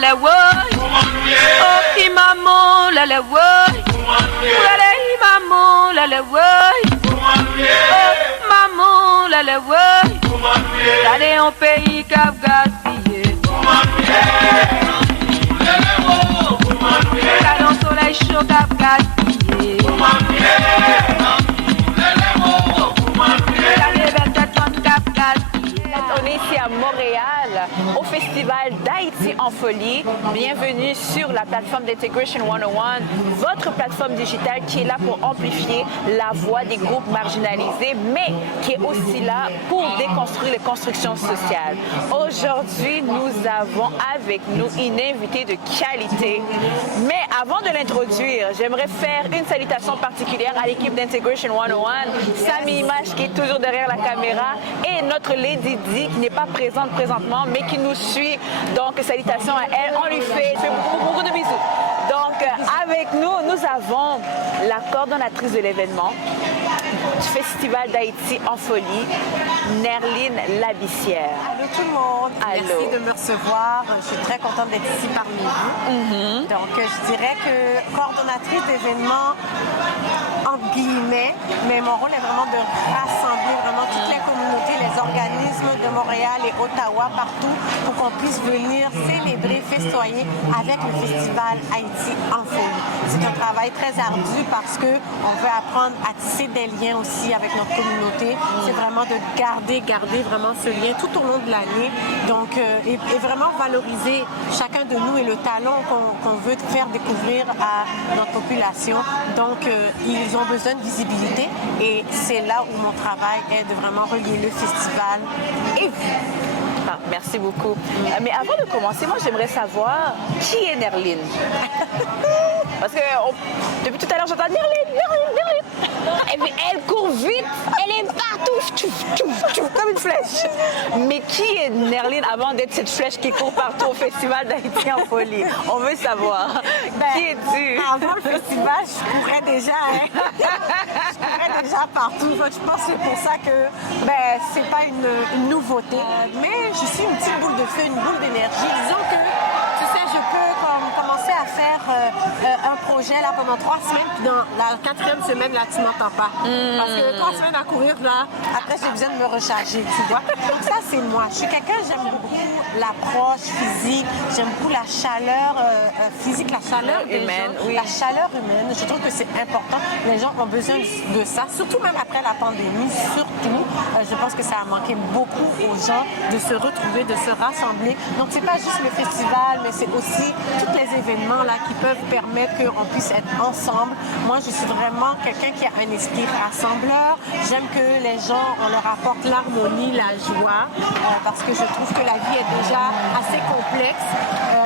la woy. Oh, qui maman, la woy. Oulala, maman, la woy. Oh, maman, la woy. Allez, en pays cap gaspillé. Allez, en soleil chaud cap gaspillé. Allez, belle tête, cap gaspillé. On est ici à Montréal, au Festival d'Haïti en folie. Bienvenue sur la plateforme d'Integration 101, votre plateforme digitale qui est là pour amplifier la voix des groupes marginalisés, mais qui est aussi là pour déconstruire les constructions sociales. Aujourd'hui, nous avons avec nous une invitée de qualité. Mais avant de l'introduire, j'aimerais faire une salutation particulière à l'équipe d'Integration 101, Samy Image qui est toujours derrière la caméra et notre Lady Di qui n'est pas présente présentement mais qui nous suit. Donc salutations à elle, on lui fait beaucoup de bisous. Donc avec nous, nous avons la coordonnatrice de l'événement du Festival d'Haïti en folie, Nerline Labissière. Allô tout le monde, Allô. Merci de me recevoir. Je suis très contente d'être ici parmi vous. Donc je dirais que coordonnatrice d'événements, entre guillemets, mais mon rôle est vraiment de rassembler vraiment toutes les communautés, les organismes de Montréal et Ottawa, partout, pour qu'on puisse venir célébrer, festoyer avec le Festival Haïti en folie. C'est un travail très ardu parce qu'on veut apprendre à tisser des liens aussi avec notre communauté. C'est vraiment de garder vraiment ce lien tout au long de l'année. Donc, et vraiment valoriser chacun de nous et le talent qu'on veut faire découvrir à notre population. Donc, ils ont besoin de visibilité et c'est là où mon travail est de vraiment relier le festival et vous. Ah, merci beaucoup. Mais avant de commencer, moi j'aimerais savoir qui est Nerline. Parce que depuis tout à l'heure j'entends Nerline. Et puis elle court vite, elle est partout, comme une flèche. Mais qui est Nerline avant d'être cette flèche qui court partout au Festival d'Haïti en folie? On veut savoir. Qui es-tu? Avant le festival, je courais déjà. Je courais déjà partout. Je pense que c'est pour ça que c'est pas une nouveauté. Mais je suis une petite boule de feu, une boule d'énergie. Disons que, tu sais, je peux commencer à faire un projet là, pendant 3 semaines, puis dans la 4e semaine, là, tu m'entends pas. Parce que 3 semaines à courir, là, après, j'ai besoin de me recharger, tu vois. Donc ça, c'est moi. Je suis quelqu'un, j'aime beaucoup l'approche physique, j'aime beaucoup la chaleur physique, la chaleur humaine, gens, oui. La chaleur humaine. Je trouve que c'est important. Les gens ont besoin de ça, surtout même après la pandémie, surtout. Je pense que ça a manqué beaucoup aux gens de se retrouver, de se rassembler. Donc, c'est pas juste le festival, mais c'est aussi tous les événements là qui peuvent permettre qu'on puisse être ensemble. Moi, je suis vraiment quelqu'un qui a un esprit rassembleur. J'aime que les gens, on leur apporte l'harmonie, la joie, parce que je trouve que la vie est déjà assez complexe.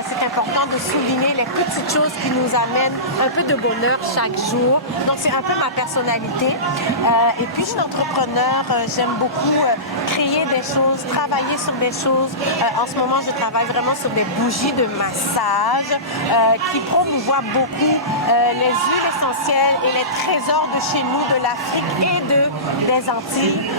C'est important de souligner les petites choses qui nous amènent un peu de bonheur chaque jour. Donc, c'est un peu ma personnalité. Et puis, je suis entrepreneur. J'aime beaucoup créer des choses, travailler sur des choses. En ce moment, je travaille vraiment sur des bougies de massage qui promouvoient beaucoup les huiles essentielles et les trésors de chez nous, de l'Afrique et des Antilles.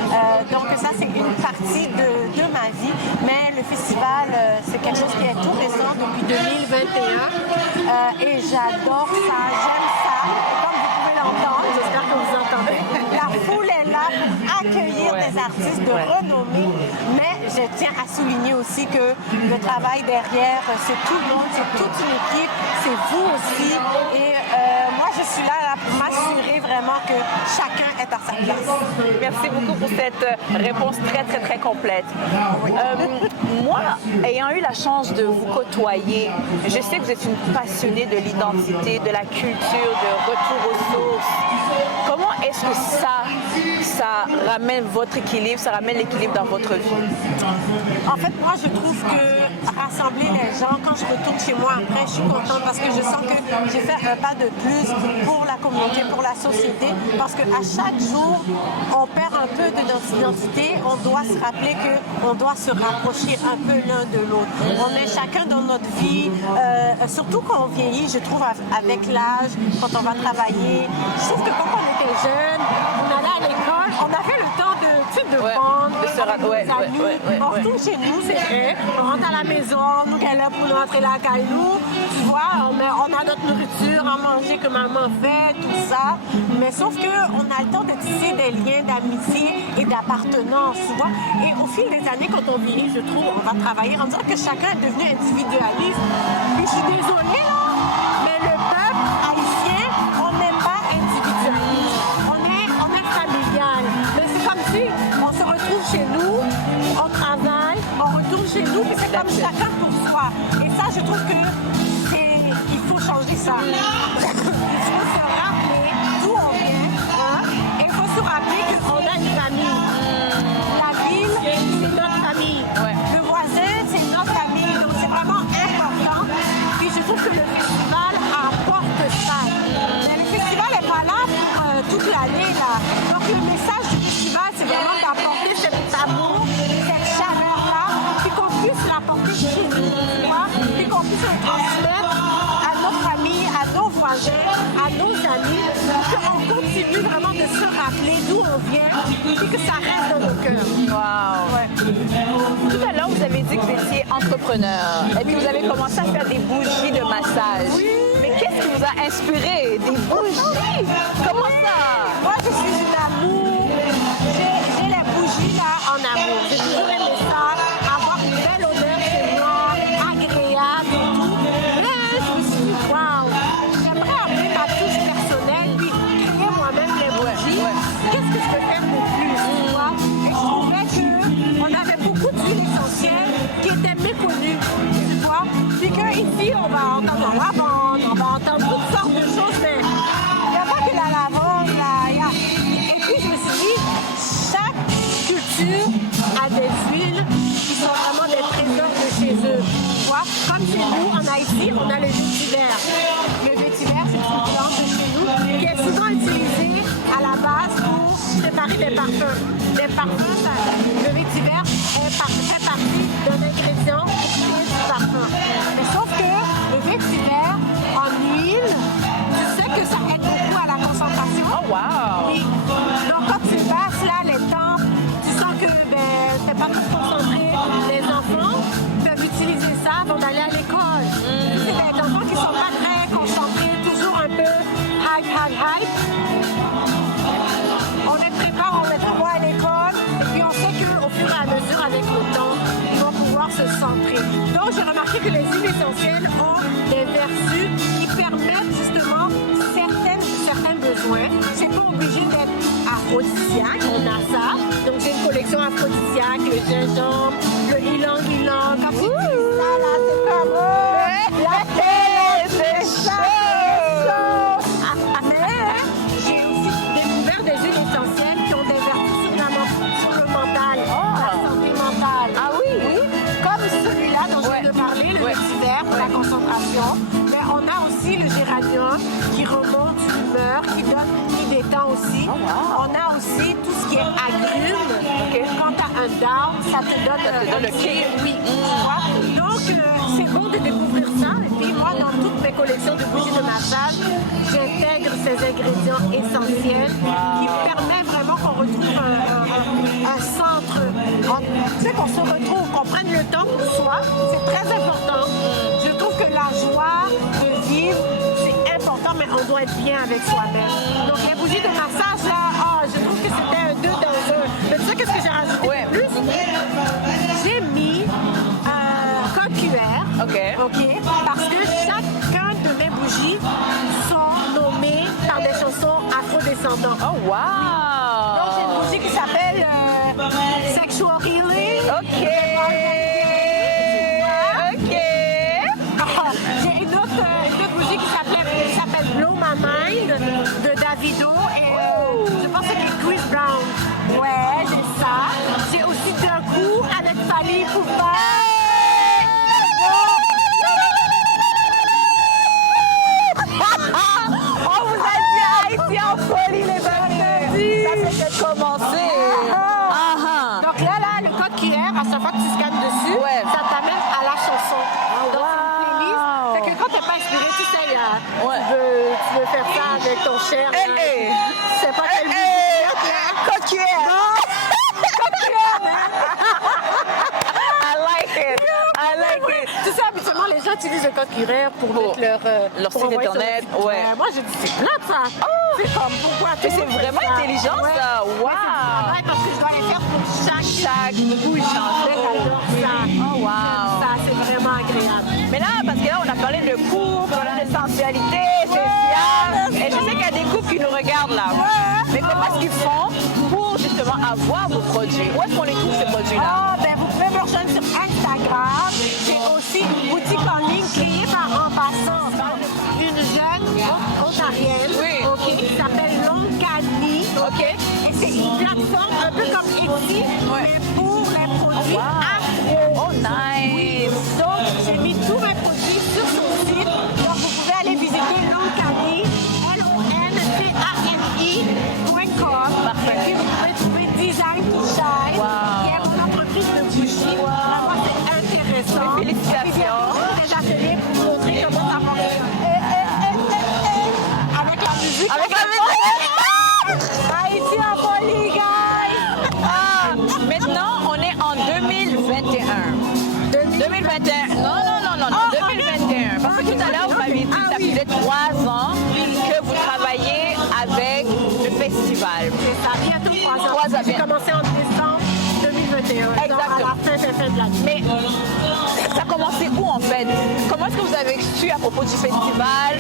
Donc ça, c'est une partie de ma vie. Mais le festival, c'est quelque chose qui est tout récent depuis 2021. Et j'adore ça, j'aime ça. Et comme vous pouvez l'entendre, j'espère que vous entendez, la foule est là pour accueillir des artistes de renommée. Mais je tiens à souligner aussi que le travail derrière, c'est tout le monde, c'est toute une équipe, c'est vous aussi. Et moi, je suis là pour m'assurer vraiment que chacun est à sa place. Merci beaucoup pour cette réponse très complète. Moi, ayant eu la chance de vous côtoyer, je sais que vous êtes une passionnée de l'identité, de la culture, de retour aux sources. Comment est-ce que ça ramène votre équilibre, ça ramène l'équilibre dans votre vie? En fait, moi, je trouve que rassembler les gens, quand je retourne chez moi après, je suis contente parce que je sens que j'ai fait un pas de plus pour la communauté, pour la société, parce qu'à chaque jour, on perd un peu de notre identité, on doit se rappeler qu'on doit se rapprocher un peu l'un de l'autre. On est chacun dans notre vie, surtout quand on vieillit, je trouve, avec l'âge, quand on va travailler. Je trouve que quand on était jeune, on allait à l'école, on avait le temps de, tu l'habitude de Ouais. vendre, De se avec ouais, des amis. ouais. On retourne chez nous, c'est vrai. On rentre à la maison, nous, qu'elle est pour nous rentrer là, nous. Tu vois, on a notre nourriture à manger que maman fait, tout ça. Mais sauf qu'on a le temps de tisser des liens d'amitié et d'appartenance, tu vois. Et au fil des années, quand on vieillit, je trouve, on va travailler en disant que chacun est devenu individualiste. Puis je suis désolée, là, mais le peuple haïtien, on n'est pas individualiste. On est familial. Mais c'est comme si on se retrouve chez nous, on travaille, on retourne chez nous, puis c'est comme chacun pour soi. Et ça, je trouve que il faut changer ça. Il faut se rappeler d'où on vient, hein, et il faut se rappeler qu'on a une famille. La ville, c'est notre famille. Ouais. Le voisin, c'est notre famille. Donc, c'est vraiment important. Puis, je trouve que le festival apporte ça. Mais le festival n'est pas là pour toute l'année, là. Donc, le message du festival, c'est vraiment d'apporter cet amour, cette chaleur-là, puis qu'on puisse l'apporter chez nous, tu vois, puis qu'on puisse le transmettre à nos familles, à nos voisins, à nos amis, qu'on continue vraiment de se rappeler d'où on vient, puis que ça reste dans nos cœurs. Wow. Ouais. Tout à l'heure, vous avez dit que vous étiez entrepreneur et puis vous avez commencé à faire des bougies de massage. Oui. Mais qu'est-ce qui vous a inspiré? Des bougies? Comment ça? Moi, je suis une amour. J'ai les bougies là en amour. J'ai toujours aimé ça, avoir une belle odeur chez moi, agréable et tout. Mais je me suis dit, waouh, j'aimerais amener ma touche personnelle, puis créer moi-même les bougies. Qu'est-ce que je peux faire de plus, tu vois? Et je trouvais qu'on avait beaucoup d'huiles essentielles qui étaient méconnues, tu vois? Puis qu'ici, on va entendre la lavande, on va entendre toutes sortes de choses, mais il n'y a pas que la lavande, là. Et puis, je me suis dit, chaque culture a des huiles qui sont vraiment des trésors de chez eux. Tu vois? Comme chez nous, en Haïti, on a le vétiver. Le vétiver, c'est une plante de chez nous qui est souvent utilisée à la base pour préparer des parfums. Des parfums, le vétiver fait partie d'un ingrédient pour créer du parfum. Mais sauf que le vétiver, en huile, tu sais que ça aide beaucoup à la concentration. Oh, wow! Oui. Donc, quand tu passes là les temps, tu sens que t'es pas trop concentré. Les enfants peuvent utiliser ça avant d'aller à l'école. C'est des enfants qui sont pas très concentrés, toujours un peu hype. On les prépare, on les envoie à l'école, et puis on sait qu'au fur et à mesure, avec le temps, ils vont pouvoir se centrer. Donc, j'ai remarqué que les huiles essentielles ont des vertus qui permettent justement certains besoins. C'est pas obligé d'être aphrodisiaque, on a ça. Donc, j'ai une collection aphrodisiaque, le gingembre, le ylang-ylang. Quand tu utilises ça, là, c'est comme... la tête, c'est chaud! Mais j'ai aussi découvert des huiles essentielles qui ont des vertus sur le mental, la santé mentale. Ah oui? Oui, comme celui-là dont je viens de parler, le vétiver pour la concentration. Mais on a aussi le géranium qui remonte l'humeur, qui détend aussi. Oh, wow. On a aussi tout ce qui est agrumes. Quand tu as un down, ça te donne le kick. Oui, tu vois. Donc, c'est bon de découvrir ça. Et puis, moi, dans toutes mes collections de bougies de massage, j'intègre ces ingrédients essentiels qui permettent vraiment qu'on retrouve un centre. Tu sais, qu'on se retrouve, qu'on prenne le temps pour soi. C'est très important. Je trouve que la joie de vivre, c'est important, mais on doit être bien avec soi-même. Donc, les bougies de massage, là, je trouve que c'était un 2 dans 1. Mais tu sais, qu'est-ce que j'ai rajouté de plus? J'ai mis code QR. OK. Parce que chacun de mes bougies sont nommées par des chansons afro-descendantes. Oh, wow! Donc, j'ai une bougie qui s'appelle Sexual Healing. OK! J'ai une autre bougie qui s'appelle Blow My Mind de Davido et je pense que c'est Chris Brown. Ouais, j'ai ça. J'ai aussi D'un coup avec Fally Ipupa. On vous a dit Haïti en folie, les bébés! Ça fait que commencer! Donc là, le code QR, à chaque fois que tu scannes dessus, ça t'amène à la chanson. Donc, c'est une playlist. Fait que quand t'es pas inspiré, tu sais, tu veux faire ça avec ton cher. C'est pas quelle musique. Code QR! dit de concurrents pour mettre leur pour site envoyer sur le internet, site. ouais. Moi, j'ai dit, c'est plate, ça. C'est comme, pourquoi Mais c'est vraiment intelligent, ça. Wow. Ouais, parce que je dois les faire pour chaque bouche. J'adore ça. Oh, wow. Ça, c'est vraiment agréable. Mais là, parce que là, on a parlé de couple, on a de sensualité, sexualité. Et je sais qu'il y a des couples qui nous regardent là. Mais comment est-ce qu'ils font pour justement avoir vos produits? Où est-ce qu'on les trouve, ces produits-là? Ah, ben, vous pouvez me rejoindre sur Instagram. J'ai aussi une boutique en ligne créée par En Passant, d'une jeune ontarienne, Oui. ok, qui s'appelle Longani. OK. Et c'est une plateforme un peu comme Etsy, mais pour les produits afro. Oh, nice. Donc, j'ai mis tous mes produits sur son site. Donc, vous pouvez aller visiter Longani, LONCANI.com. Parfait. Et puis, vous pouvez trouver Design to Shine, qui est mon entreprise de bougie. Vraiment, c'est intéressant. Félicitations. Et puis, il y a toujours des ateliers pour vous montrer comment ça fonctionne. Avec la musique. Avec la musique. Haïti en folie, guys! Ah, maintenant, on est en 2021. 2021. Non, 2021. Parce que tout à l'heure, vous m'avez dit que ça faisait 3 ans que vous travaillez avec le festival. C'est ça, bientôt 3 ans. 3 ans. J'ai commencé en décembre 2021. Donc, Exactement. à la fin de l'année. Mais ça a commencé où en fait? Comment est-ce que vous avez su à propos du festival?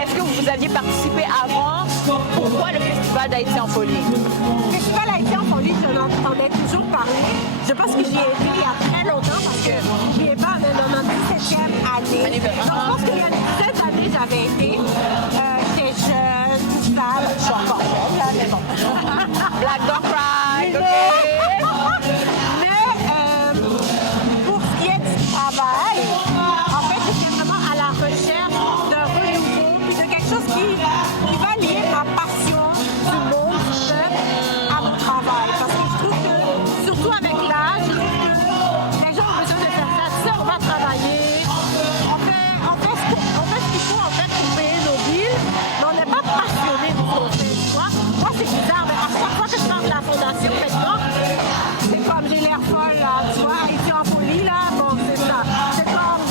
Est-ce que vous aviez participé avant? Pourquoi le festival d'Haïti en folie? Le festival Haïti en folie, j'en entendais toujours parler. Je pense que j'y ai été il y a très longtemps parce que j'y ai pas en 97e année. Donc, je pense qu'il y a une dizaine d'années, j'avais été. J'étais jeune, tout ça. Je suis encore jeune, là, mais bon. Black Dog Pride, ok? Mais pour ce qui est du travail, en fait, j'étais vraiment à la recherche d'un renouveau puis de quelque chose qui va lier ma passion du monde, du peuple, à mon travail. Parce que je trouve que, surtout avec l'âge, je trouve que les gens ont besoin de faire ça. Tu sais, on va travailler, on fait ce qu'il faut en fait pour payer nos billes, mais on n'est pas passionné de ce qu'on fait, tu vois. Moi, c'est bizarre, mais à chaque fois que je parle de la fondation, maintenant, c'est comme j'ai l'air folle, là, tu vois, Haïti en folie, là, bon, c'est ça. C'est comme,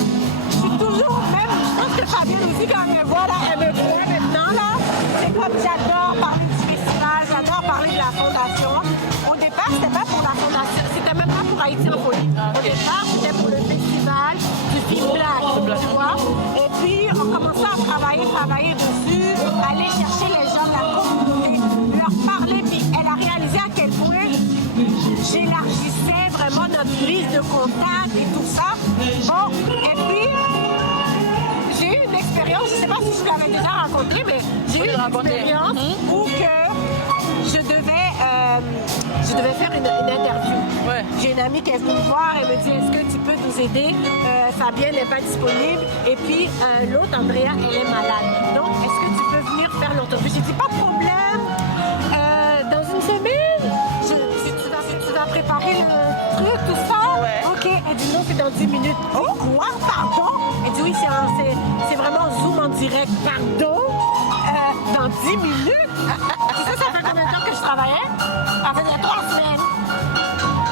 je suis toujours, même, je pense que Fabienne aussi, quand elle me voit, là, elle me voit maintenant, là, c'est comme, j'adore parler du festival, j'adore parler de la fondation. Au départ, c'était pas pour la fondation, c'était même pas pour Haïti en folie. Au départ, c'était pour le festival du film Black, tu vois. Et puis, on commençait à travailler dessus, aller chercher les gens de la communauté, leur parler, puis elle a réalisé à quel point j'élargissais vraiment notre liste de contacts et tout ça. Bon, et puis, j'ai eu une expérience, je ne sais pas si je l'avais déjà raconté, mais j'ai eu une expérience où que je devais faire une interview. Ouais. J'ai une amie qui est venue me voir et me dit est-ce que tu peux nous aider? Fabienne n'est pas disponible. Et puis l'autre, Andrea, elle est malade. Donc, est-ce que tu peux venir faire l'entrevue? J'ai dit pas de problème. Dans une semaine, tu vas préparer le truc, tout ça. Ouais. OK. Elle dit non, c'est dans 10 minutes. Oh, quoi? Pardon? Elle dit oui, c'est vraiment Zoom en direct. Pardon? Dans 10 minutes? Tu sais, ça fait combien de temps que je travaillais? Ça faisait 3 semaines.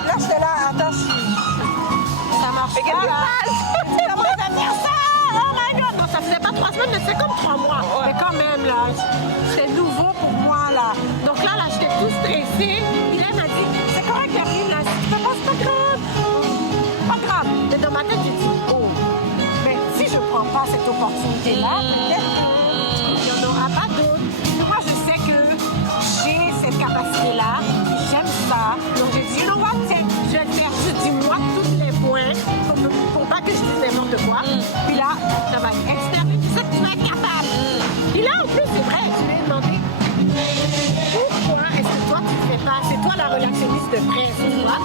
Là, j'étais là, attends, ça marche Mais qu'est-ce pas, qui là. se passe? Comment ça va faire ça? Oh my God! Non, ça faisait pas 3 semaines, mais c'est comme 3 mois. Mais quand même, là, c'était nouveau pour moi, là. Donc là, j'étais tout stressée. Puis là, elle m'a dit, c'est correct, Karine, là, si tu fais pas, c'est pas grave. Pas grave. Mais dans ma tête, j'ai dit, oh, mais si je prends pas cette opportunité-là, peut-être qu'il n'y en aura pas d'autres. Moi, je sais que j'ai cette capacité-là, j'aime ça. Donc, j'ai dit, you know what, tiens, je vais le faire. Dis-moi tous les points pour pas que je dise n'importe quoi. Puis là, ça va être externe. Tu sais que tu vas être capable. Puis là, en plus, c'est vrai, je lui ai demandé pourquoi est-ce que toi, tu ne fais pas? C'est toi la relationniste de presse, tu vois?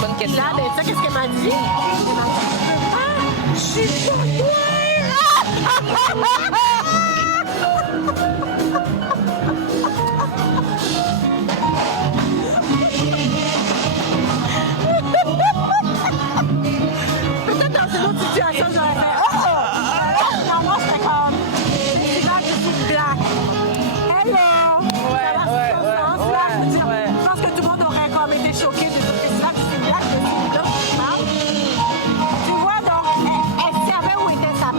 Bonne Puis question. là, ben, tu sais, qu'est-ce qu'elle m'a dit? Elle m'a dit, je peux pas, je suis sur toi. Peut-être dans une autre situation, j'aurais fait non, moi, c'était comme c'est là que je suis black. Hello! Ça va sur ton sens, là, je veux dire, je pense que tout le monde aurait comme été choqué de tout festival, je suis black, je suis là, tu vois, donc, elle savait où était sa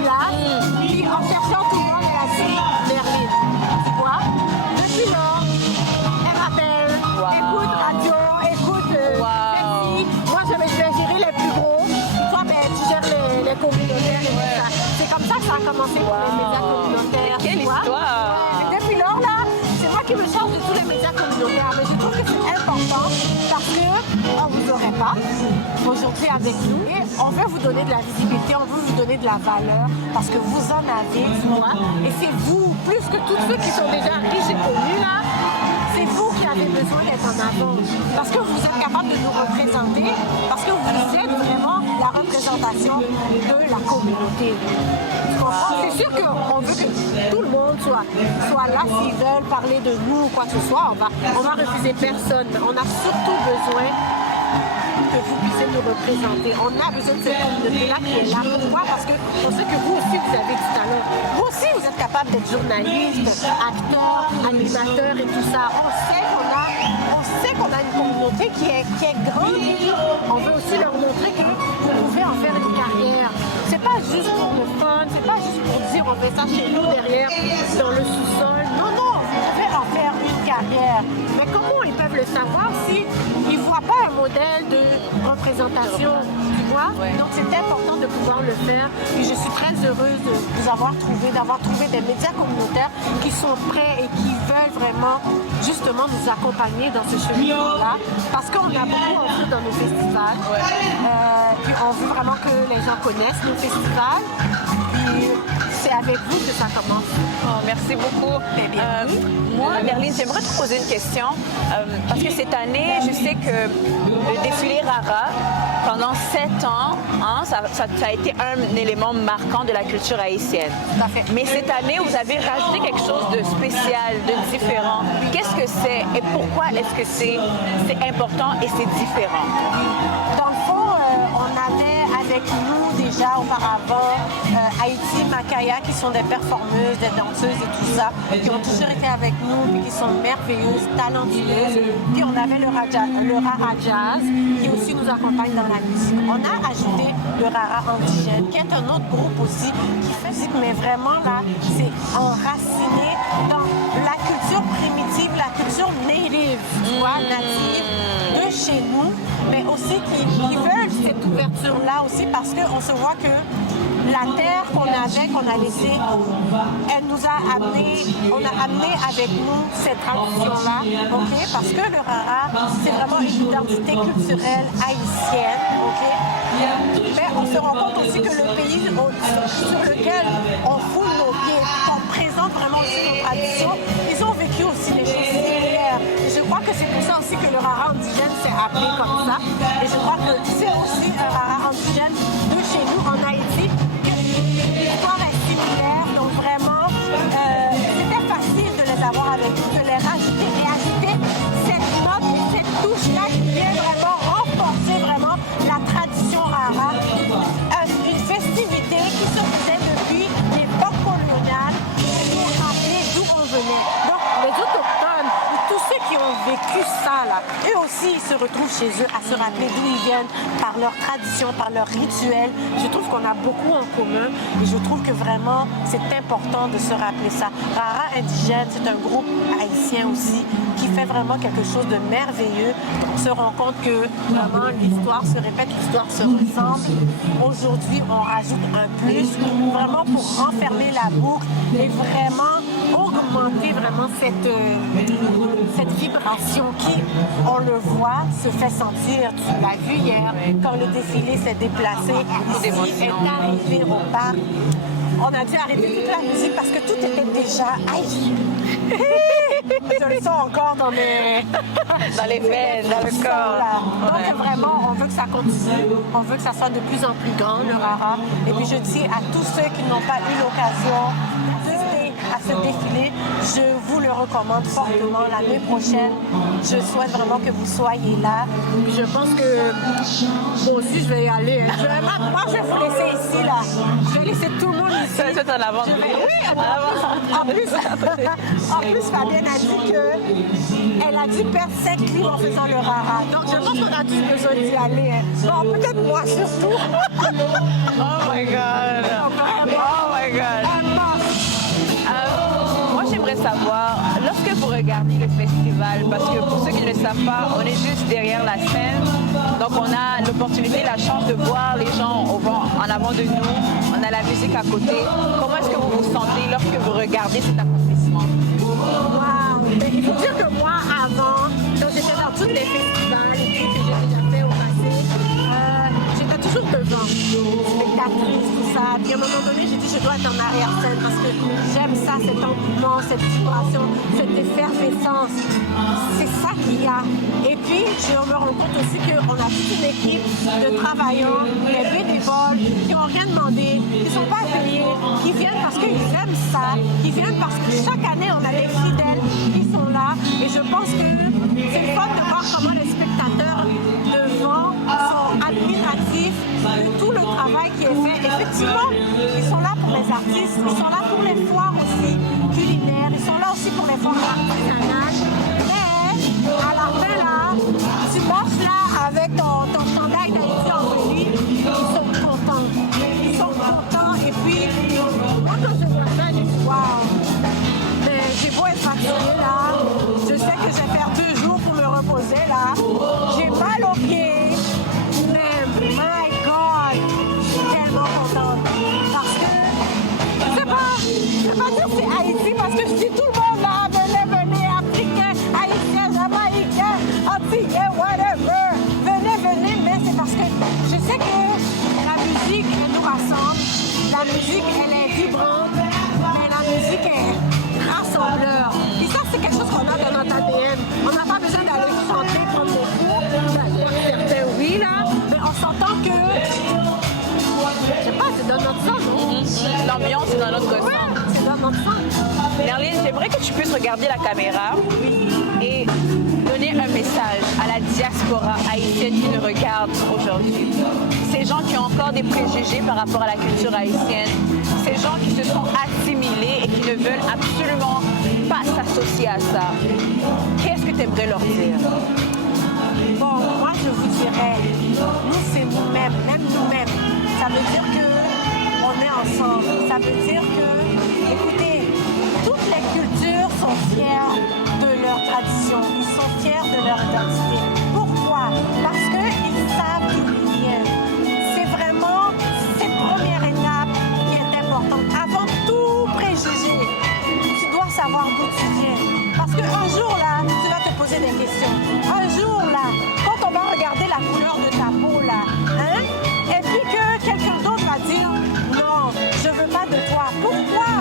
C'est comme ça que ça a commencé pour les médias communautaires. Quelle tu vois. histoire! Ouais, depuis lors, là, c'est moi qui me charge de tous les médias communautaires. Mais je trouve que c'est important parce qu'on ne vous aurait pas aujourd'hui avec nous. Et on veut vous donner de la visibilité, on veut vous donner de la valeur parce que vous en avez, tu vois. Et c'est vous, plus que tous ceux qui sont déjà riches et connus, là, c'est vous qui avez besoin d'être en avant. Parce que vous êtes capable de nous représenter, parce que vous êtes vraiment la représentation de la communauté. Tu comprends? C'est sûr qu'on veut que tout le monde soit là s'ils veulent parler de nous ou quoi que ce soit. On va refuser personne. Mais on a surtout besoin que vous puissiez nous représenter. On a besoin de cette communauté-là qui est là. Pourquoi? Parce qu'on sait que vous aussi, vous avez du talent. Vous aussi, vous êtes capable d'être journaliste, acteur, animateur et tout ça. On sait qu'on a une communauté qui est grande. On veut aussi leur montrer que vous pouvez en faire une carrière. C'est pas juste pour le fun, c'est pas juste pour dire on fait ça chez nous derrière, dans le sous-sol. Non, non, vous pouvez en faire une carrière. Mais comment ils peuvent le savoir si ils voient pas un modèle de représentation, tu vois? Ouais. Donc c'est important de pouvoir le faire. Et je suis très heureuse de vous avoir trouvé, d'avoir trouvé des médias communautaires qui sont prêts et qui veulent vraiment justement nous accompagner dans ce cheminement-là. Parce qu'on a beaucoup envie dans nos festivals. Puis on veut vraiment que les gens connaissent nos festivals. Puis c'est avec vous que ça commence. Oh, merci beaucoup. Moi, Merline, j'aimerais te poser une question. Parce que cette année, je sais que le défilé Rara, pendant 7 ans, hein, ça a été un élément marquant de la culture haïtienne. Tout à fait. Mais cette année, vous avez rajouté quelque chose de spécial, de différent. Qu'est-ce que c'est et pourquoi est-ce que c'est important et c'est différent? Dans le fond, on avait avec nous déjà auparavant Haïti, Makaya, qui sont des performeuses, des danseuses et tout ça, qui ont toujours été avec nous, puis qui sont merveilleuses, talentueuses. Puis on avait le Rara Jazz, qui aussi nous accompagne dans la musique. On a ajouté le Rara Indigène, qui est un autre groupe aussi, qui fait musique, mais vraiment là, c'est enraciné dans la culture primitive, la culture native, tu vois, native de chez nous, mais aussi qui veulent cette ouverture-là aussi parce qu'on se voit que la terre qu'on avait, qu'on a laissée, elle nous a amené, on a amené avec nous cette tradition-là, ok? Parce que le Rara, c'est vraiment une identité culturelle haïtienne, ok? Mais on se rend compte aussi que le pays sur lequel on foule nos pieds, qu'on présente vraiment aussi nos traditions, ils ont vécu aussi des choses similaires. Et je crois que c'est pour ça aussi que le Rara indigène s'est appelé comme ça. Et je crois que c'est aussi un Rara indigène de chez nous en Haïti. L'histoire est similaire, donc vraiment, c'était facile de les avoir avec nous, de les rajouter et ajouter cette note et cette touche-là qui vient vraiment renforcer vraiment la tradition Rara. Une festivité qui se faisait depuis l'époque coloniale pour rappeler d'où on venait. Donc, les autochtones, tous ceux qui ont vécu ça, là, eux aussi, ils se retrouvent chez eux à se rappeler d'où ils viennent, par leur tradition, par leur rituel. Je trouve qu'on a beaucoup en commun et je trouve que vraiment, c'est important de se rappeler ça. Rara Indigène, c'est un groupe haïtien aussi qui fait vraiment quelque chose de merveilleux. On se rend compte que vraiment, l'histoire se répète, l'histoire se ressemble. Aujourd'hui, on rajoute un plus, vraiment pour renfermer la boucle et vraiment augmenter vraiment cette vibration qui, on le voit, se fait sentir. Tu l'as vu hier, quand le défilé s'est déplacé, ici est arrivé au parc. On a dû arrêter toute la musique parce que tout était déjà... Aïe! Je le sens encore dans les veines, dans le corps. Donc vraiment, on veut que ça continue. On veut que ça soit de plus en plus grand, le Rara. Et puis je dis à tous ceux qui n'ont pas eu l'occasion d'assister à ce défilé, je vous le recommande fortement. L'année prochaine, je souhaite vraiment que vous soyez là. Puis je pense que moi aussi, je vais y aller. Moi, je vais vous laisser ici, là. Je vais laisser tout le monde ici. C'est en avant. Oui, en plus, Fabienne a dit qu'elle a dû perdre 7 livres en faisant le Rara. Donc, je pense qu'on a tous besoin d'y aller. Bon, peut-être moi surtout. Oh my God. Oh my God. Moi, j'aimerais savoir, lorsque vous regardez le festival, parce que pour ceux qui ne le savent pas, on est juste derrière la scène, donc on a l'opportunité, la chance de voir les gens en avant de nous, on a la à côté. Comment est-ce que vous vous sentez lorsque vous regardez cet accomplissement? Wow! Mais il faut dire que moi, avant, quand j'étais dans tous les festivals et tout que j'ai déjà fait au passé, j'étais toujours devant, spectatrice, tout ça. Puis à un moment donné, j'ai dit je dois être en arrière-scène parce que j'aime ça, cet engouement, cette vibration, cette effervescence. C'est ça qu'il y a. Et puis, je me rends compte aussi qu'on a toute une équipe de travailleurs, des bénévoles, qui n'ont rien demandé, qui ne sont pas payés, qui viennent parce qu'ils aiment ça, qui viennent parce que chaque année, on a des fidèles qui sont là. Et je pense que c'est fun de voir comment les spectateurs devant sont admiratifs de tout le travail qui est fait. Effectivement, ils sont là pour les artistes, ils sont là pour les foires aussi culinaires, ils sont là aussi pour les foires artisanales. Mais à la fin, là, tu marches là avec ton chandail d'Haïti en Folie, ils sont contents. Ils sont contents. Et puis, moi, quand je vois ça, je dis waouh! Mais j'ai beau être fatiguée là, je sais que je vais faire 2 jours pour me reposer là. J'ai mal aux pieds, mais my God, je suis tellement contente. Parce que, je sais pas dire que c'est Haïti, parce que je dis tout le monde là, venez, Africains, Haïtiens, Jamaïcains, Antillais, whatever. Venez, mais c'est parce que je sais que la musique, elle nous rassemble. La musique, elle est vibrante, mais la musique est rassembleur. Et ça, c'est quelque chose qu'on a dans notre ADN. On n'a pas besoin d'aller chanter, prendre des cours. Certains, oui, là, mais on s'entend que, je sais pas, c'est dans notre sang, non? L'ambiance est dans notre sang. Ouais, c'est dans notre sang. Nerline, j'aimerais que tu puisses regarder la caméra et donner un message à la diaspora haïtienne qui nous regarde aujourd'hui. Ces gens qui ont encore des préjugés par rapport à la culture haïtienne, ces gens qui se sont assimilés et qui ne veulent absolument pas s'associer à ça. Qu'est-ce que tu aimerais leur dire? Bon, moi, je vous dirais, nous, c'est nous-mêmes, même nous-mêmes. Ça veut dire qu'on est ensemble. Ça veut dire que, écoutez, toutes les cultures sont fières de leur tradition. Ils sont fiers de leur identité. Pourquoi? Parce qu'ils savent d'où ils viennent. C'est vraiment cette première étape qui est importante. Avant tout préjugé, tu dois savoir d'où tu viens. Parce qu'un jour, là, tu vas te poser des questions. Un jour, là, quand on va regarder la couleur de ta peau, là, hein, et puis que quelqu'un d'autre va dire « Non, je veux pas de toi ». Pourquoi?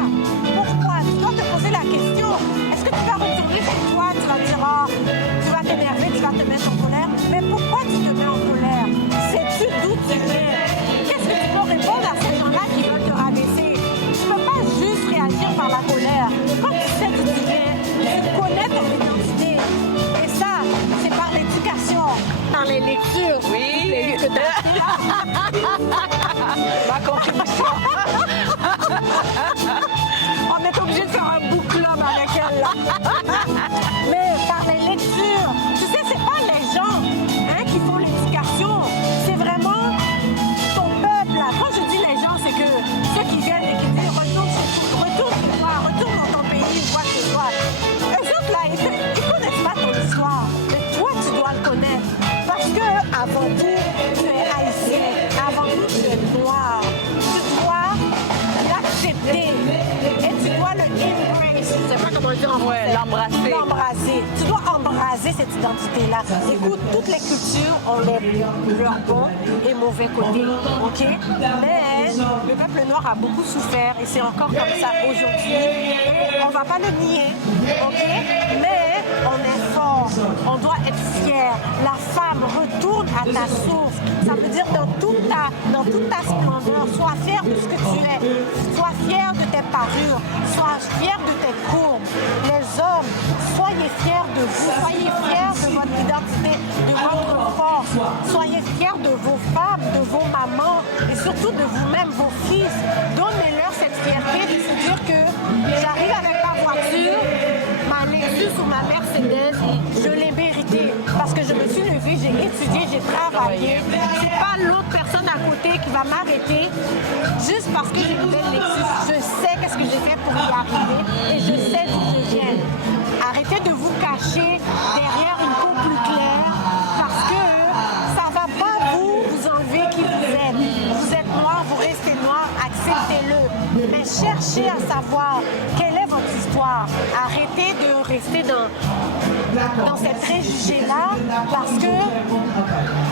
Pourquoi? Tu dois te poser la question. Est-ce que tu vas retourner chez toi, tu vas dire « Ah, tu vas t'énerver, tu vas te mettre en colère ». Mais pourquoi tu te mets en colère? Sais-tu d'où tu viens? Qu'est-ce que tu peux répondre à ces gens-là qui veulent te rabaisser? Tu ne peux pas juste réagir par la colère. Quand tu sais d'où tu viens, tu connais ton identité. Et ça, c'est par l'éducation, par les lectures. Oui. Les livres que t'as achetés, là. Ma contribution. On est obligé de faire un book club avec elle, là. Mais par les lectures, tu sais, c'est pas les gens hein, qui font l'éducation. C'est vraiment ton peuple, là. Quand je dis les gens, c'est que ceux qui viennent et qui disent retourne chez toi, retourne dans ton pays, une fois chez toi. Eux autres, là, ils connaissent pas ton histoire. Mais toi, tu dois le connaître. Parce que, avant tout, tu es haïtien. Avant tout, tu es noir. Tu dois l'accepter. Et tu dois le embrace. Je sais pas comment dire en français. L'embrasser. L'embrasser. Tu dois embraser cette identité-là. Écoute, toutes les cultures ont leurs bons et mauvais côtés. OK? Mais le peuple noir a beaucoup souffert et c'est encore comme ça aujourd'hui. Et on va pas le nier. OK? Mais on est fort. On doit être fier. La femme retourne à ta source. Ça veut dire dans toute ta splendeur. Sois fier de ce que tu es. Sois fier de tes parures. Sois fier de tes courbes. Les hommes, soyez fiers de vous. Soyez fiers de votre identité, de votre force. Soyez fiers de vos femmes, de vos mamans et surtout de vous-même, vos fils. Donnez-leur cette fierté de se dire que j'arrive avec ma voiture, ma Lexus ou ma Mercedes, je l'ai mérité. Parce que je me suis levée, j'ai étudié, j'ai travaillé. C'est pas l'autre personne à côté qui va m'arrêter juste parce que j'ai une belle Lexus. Je sais qu'est-ce que j'ai fait pour y arriver et je sais d'où je viens. Arrêtez de vous cacher derrière une peau plus claire parce que ça va pas vous enlever qui vous êtes. Vous êtes noir, vous restez noir, acceptez-le. mais cherchez à savoir quelle est votre histoire. Arrêtez de rester dans ces préjugés-là parce que,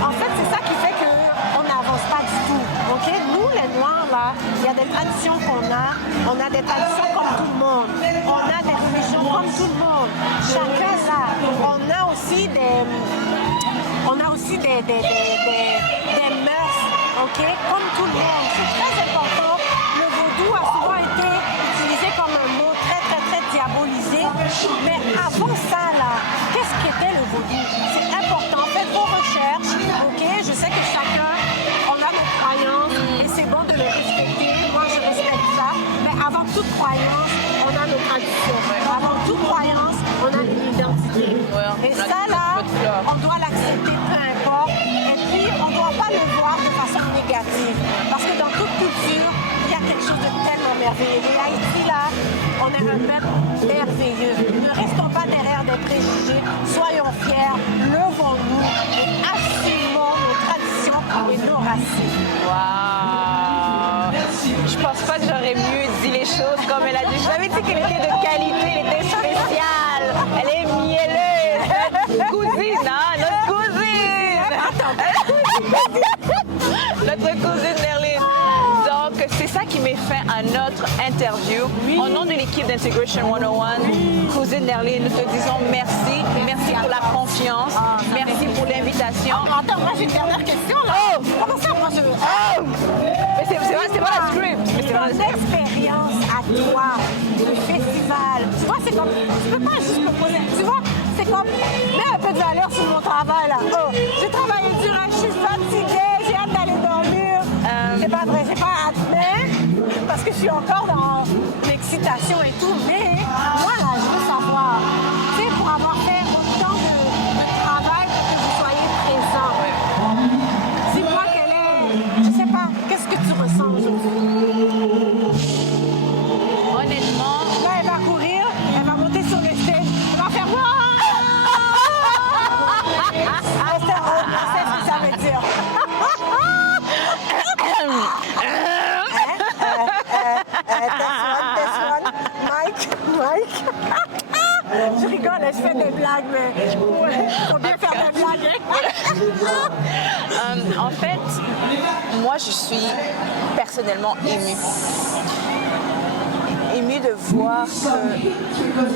en fait, c'est ça qui fait qu'on n'avance pas du tout. OK? Nous, les Noirs, là, il y a des traditions qu'on a. On a des traditions comme tout le monde. On a des religions comme tout le monde. Chacun, là, on a aussi des mœurs, OK? Comme tout le monde. C'est très important. Le vaudou a souvent été utilisé comme un mot très, très, très diabolisé. Mais avant ça, là, qu'est-ce qu'était le vaudou? C'est important. Faites vos recherches, OK? Je sais que chacun, on a nos croyances et c'est bon de les respecter. Moi, je respecte ça. Mais avant toute croyance, on a nos traditions. Avant toute croyance, on a une identité. Et ça, là, on doit l'accepter, peu importe. Et puis, on ne doit pas le voir de façon négative. Parce que dans toute culture, il y a quelque chose de tellement merveilleux. Et Haïti, là, on est un peuple merveilleux. Ne restons pas derrière des préjugés. Soyons fiers, levons-nous et assumons nos traditions et nos racines. Wow! Je pense pas que j'aurais mieux dit les choses comme elle a dit. J'avais dit qu'elle était de qualité, elle était spéciale. Elle est mielleuse. Notre cousine, hein? Notre cousine! Notre cousine Nerline. Donc, c'est ça qui met fin à notre interview. Au nom de l'équipe d'Integration 101, cousine Nerline, nous te disons merci. Merci pour la confiance. Merci pour l'invitation. Attends, moi j'ai une dernière question, là. Oh! Comment ça, moi je... Mais c'est pas la script. Mais c'est pas la Ton script. expérience à toi, le festival, tu vois, c'est comme, tu peux pas juste me poser, tu vois, c'est comme, mets un peu de valeur sur mon travail, là. Oh, j'ai travaillé dur, je suis fatiguée, j'ai hâte d'aller dormir. C'est pas vrai, j'ai pas hâte, mais, parce que je suis encore dans l'excitation et tout, mais, moi, là, je veux savoir, tu sais, pour avoir fait autant de travail pour que vous soyez présent, dis-moi quelle est, je sais pas, qu'est-ce que tu ressens aujourd'hui? Honnêtement, Là, elle va courir, elle va monter sur le stage, elle va faire on sait ce que ça veut dire. Mike. Je rigole, je fais des blagues, mais ouais, faut bien faire des blagues. en fait, moi, je suis personnellement émue. Émue de voir que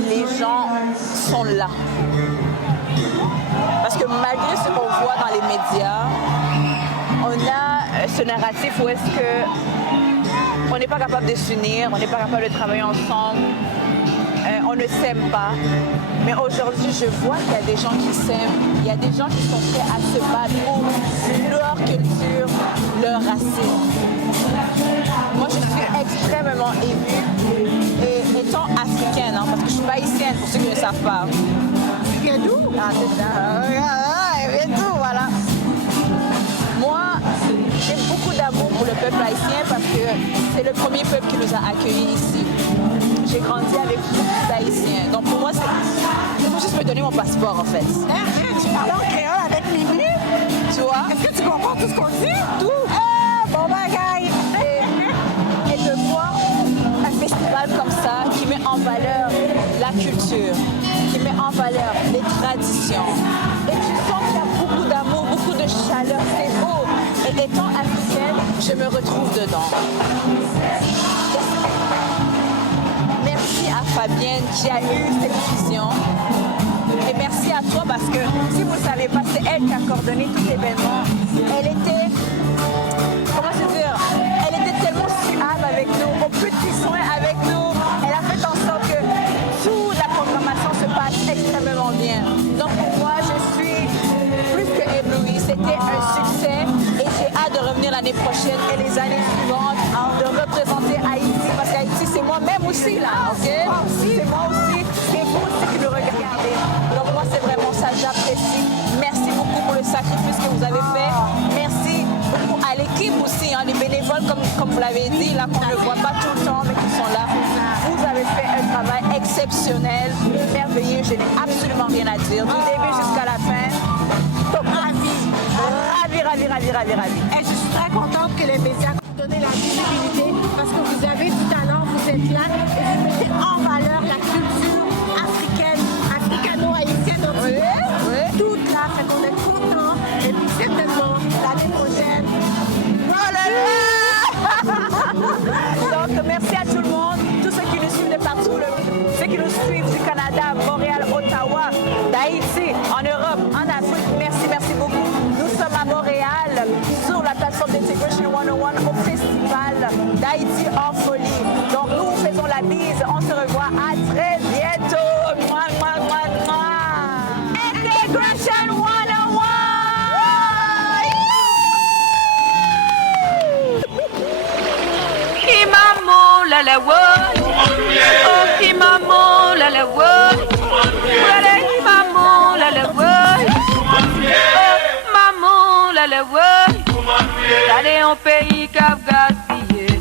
les gens sont là. Parce que malgré ce qu'on voit dans les médias, on a ce narratif où est-ce que on n'est pas capable de s'unir, on n'est pas capable de travailler ensemble, on ne s'aime pas. Mais aujourd'hui, je vois qu'il y a des gens qui s'aiment, il y a des gens qui sont prêts à se battre pour leur culture, leur racine. Moi, je suis extrêmement émue, et étant africaine, hein, parce que je suis pas haïtienne, pour ceux qui ne le savent pas. Tu viens d'où? Ah, c'est ça. Et tout, voilà. Moi, j'ai beaucoup d'amour pour le peuple haïtien parce que c'est le premier peuple qui nous a accueillis ici. J'ai grandi avec beaucoup d'Haïtiens. Donc pour moi, il faut juste me donner mon passeport en fait. Tu parles en créole avec Mimi? Tu vois? Est-ce que tu comprends tout ce qu'on dit? Tout. Bon bagaille! Et de voir un festival comme ça qui met en valeur la culture, qui met en valeur les traditions. Et tu sens qu'il y a beaucoup d'amour, beaucoup de chaleur, c'est beau. Et étant africaine, je me retrouve dedans. Merci à Fabienne qui a eu cette vision. Et merci à toi parce que, si vous ne savez pas, c'est elle qui a coordonné tout l'événement. Elle était, comment se dire, elle était tellement suave avec nous, aux petits soins avec nous. Elle a fait en sorte que toute la programmation se passe extrêmement bien. Donc pour moi, je suis plus que éblouie. C'était un succès et j'ai hâte de revenir l'année prochaine et les années suivantes de représenter Haïti parce qu'Haïti c'est moi-même aussi là, ok? C'est moi aussi, c'est vous aussi qui me regardez. Donc moi c'est vraiment ça, j'apprécie. Merci beaucoup pour le sacrifice que vous avez fait. Merci beaucoup à l'équipe aussi, hein, les bénévoles comme vous l'avez dit, là qu'on ne voit pas tout le temps mais qui sont là. Vous avez fait un travail exceptionnel, merveilleux, je n'ai absolument rien à dire, du début jusqu'à la fin. Donc, ravi. Et je suis très contente que les médias ont donné la visibilité parce que vous avez la la woy. Oh qui maman la la woy. Oulala maman la la woy. Oh maman la la woy. Allez en pays cap gaspillé.